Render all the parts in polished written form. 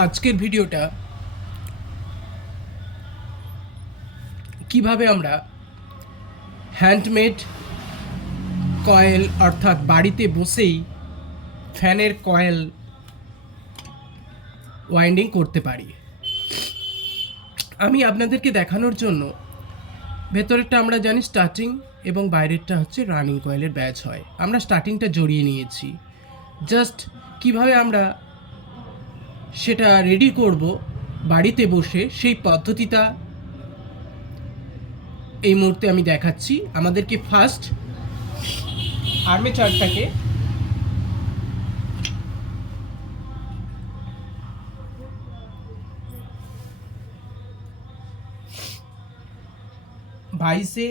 আজকের ভিডিওটা কিভাবে আমরা হ্যান্ডমেড কয়েল অর্থাৎ বাড়িতে বসেই ফ্যানের কয়েল ওয়াইন্ডিং করতে পারি। আমি আপনাদেরকে দেখানোর জন্য ভেতরেরটা আমরা জানি স্টার্টিং এবং বাইরেরটা হচ্ছে রানিং কয়েলের ব্যাচ হয়। আমরা স্টার্টিংটা জড়িয়ে নিয়েছি। জাস্ট কিভাবে আমরা সেটা রেডি করব বাড়িতে বসে সেই পদ্ধতিটা এই মুহূর্তে আমি দেখাচ্ছি। আমাদেরকে ফার্স্ট আর্মেচারটাকে ভাইসে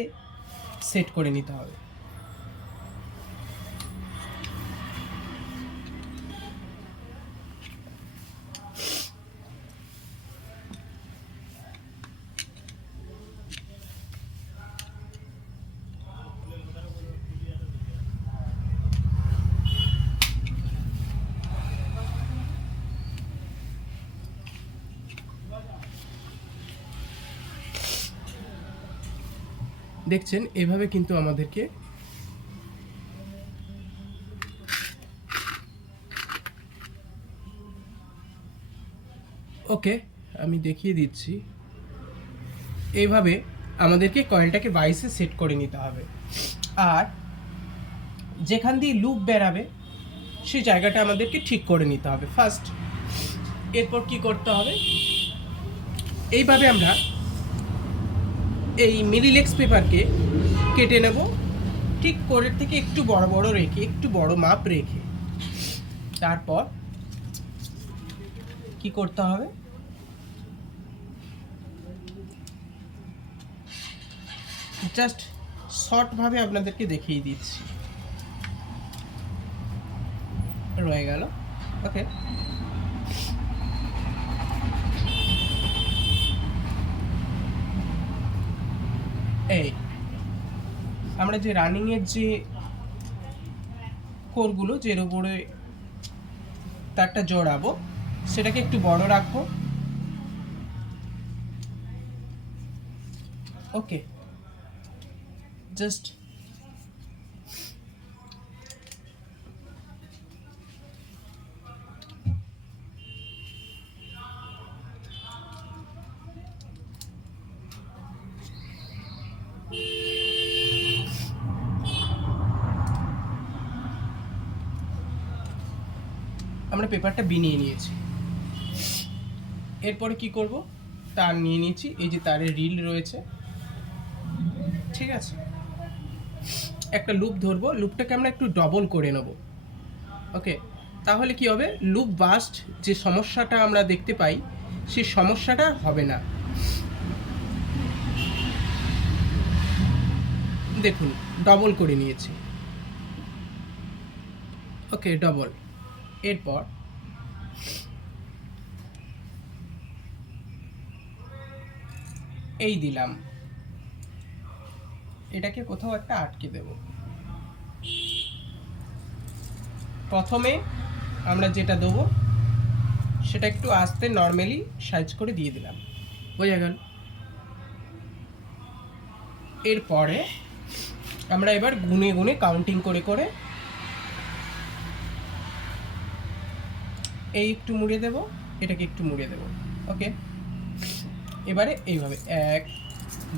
সেট করে নিতে হবে। দেখছেন এভাবে কিন্তু আমাদেরকে ওকে আমি দেখিয়ে দিচ্ছি। এইভাবে আমাদেরকে কয়েলটাকে বাইসে সেট করে নিতে হবে। আর যেখান দিয়ে লুপ বেরাবে সেই জায়গাটা আমাদেরকে ঠিক করে নিতে হবে ফার্স্ট। এরপর কি করতে হবে, এইভাবে আমরা এই মিলিলেক্স পেপারকে কেটে নেব, ঠিক করে থেকে একটু বড় বড় রেখে, একটু বড় মাপ রেখে। তারপর কি করতে হবে, জাস্ট শর্টভাবে আপনাদেরকে দেখিয়ে দিচ্ছি। রয়ে গেল ওকে। এই আমরা যে রানিংয়ের যে কোরগুলো যের উপরে তারটা জড়াবো সেটাকে একটু বড় রাখবো। ওকে, জাস্ট আমরা পেপারটা বিনিয়ে নিয়েছি। এরপরে কি করব, তার নিয়ে নিয়েছি, এই যে তারের রিল রয়েছে, ঠিক আছে। একটা লুপ ধরবো, লুপটাকে আমরা একটু ডবল করে নেব। ওকে, তাহলে কি হবে, লুপ বাস্ট যে সমস্যাটা আমরা দেখতে পাই সেই সমস্যাটা হবে না। দেখুন ডবল করে নিয়েছি। ওকে ডবল। এরপর এই দিলাম, এটাকে কোথাও একটা আটকে দেব। প্রথমে আমরা যেটা দেবো সেটা একটু আস্তে নর্মালি সাইজ করে দিয়ে দিলাম, বোঝা গেল। এরপরে আমরা এবার গুনে গুনে কাউন্টিং করে করে এই একটু মুড়ে দেব, এটাকে একটু মুড়ে দেব। ওকে, এবারে এইভাবে 1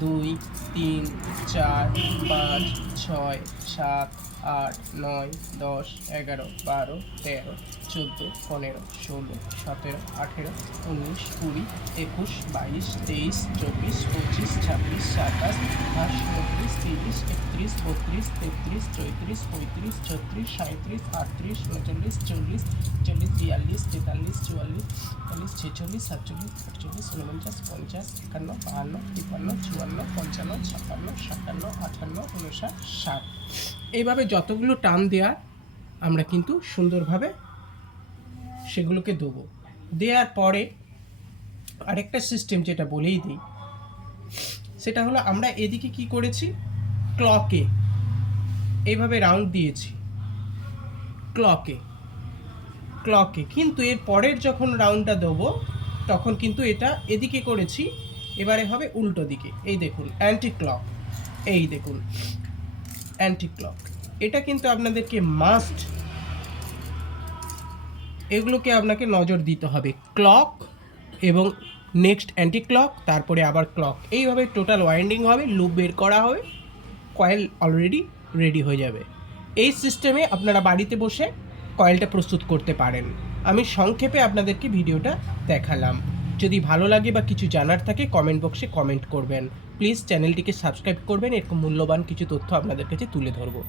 2 3 4 5 6 7 8 9 10 11 12 13 14 15 16 17 18 19 20 21 22 23 24 25 26 27 28 29 30 31 32 33 34 35 36 37 38 39 40 41 42 43 44 45 46 47 48 49 50 51 52 53 54 55 56 57 58 59 60। এইভাবে যতগুলো টান দেওয়ার আমরা কিন্তু সুন্দরভাবে সেগুলোকে দেবো। দেওয়ার পরে আরেকটা সিস্টেম যেটা বলেই দিই, সেটা হলো আমরা এদিকে কি করেছি, ক্লকে এইভাবে রাউন্ড দিয়েছি, ক্লকে ক্লকে, কিন্তু এর পরের যখন রাউন্ডটা দেবো তখন কিন্তু এটা এদিকে করেছি, এবারে হবে উল্টো দিকে। এই দেখুন অ্যান্টি ক্লক, এই দেখুন অ্যান্টি ক্লক। এটা কিন্তু আপনাদেরকে মাস্ট, এগুলোকে আপনাকে নজর দিতে হবে। ক্লক এবং নেক্সট অ্যান্টি ক্লক, তারপরে আবার ক্লক, এইভাবে টোটাল ওয়াইন্ডিং হবে, লুপ বের করা হবে, কয়েল অলরেডি রেডি হয়ে যাবে। এই সিস্টেমে আপনারা বাড়িতে বসে কয়েলটা প্রস্তুত করতে পারেন। আমি সংক্ষেপে আপনাদেরকে ভিডিওটা দেখালাম। যদি ভালো লাগে বা কিছু জানার থাকে কমেন্ট বক্সে কমেন্ট করবেন। প্লিজ চ্যানেলটিকে সাবস্ক্রাইব করবেন, এরকম মূল্যবান কিছু তথ্য আপনাদের কাছে তুলে ধরবো।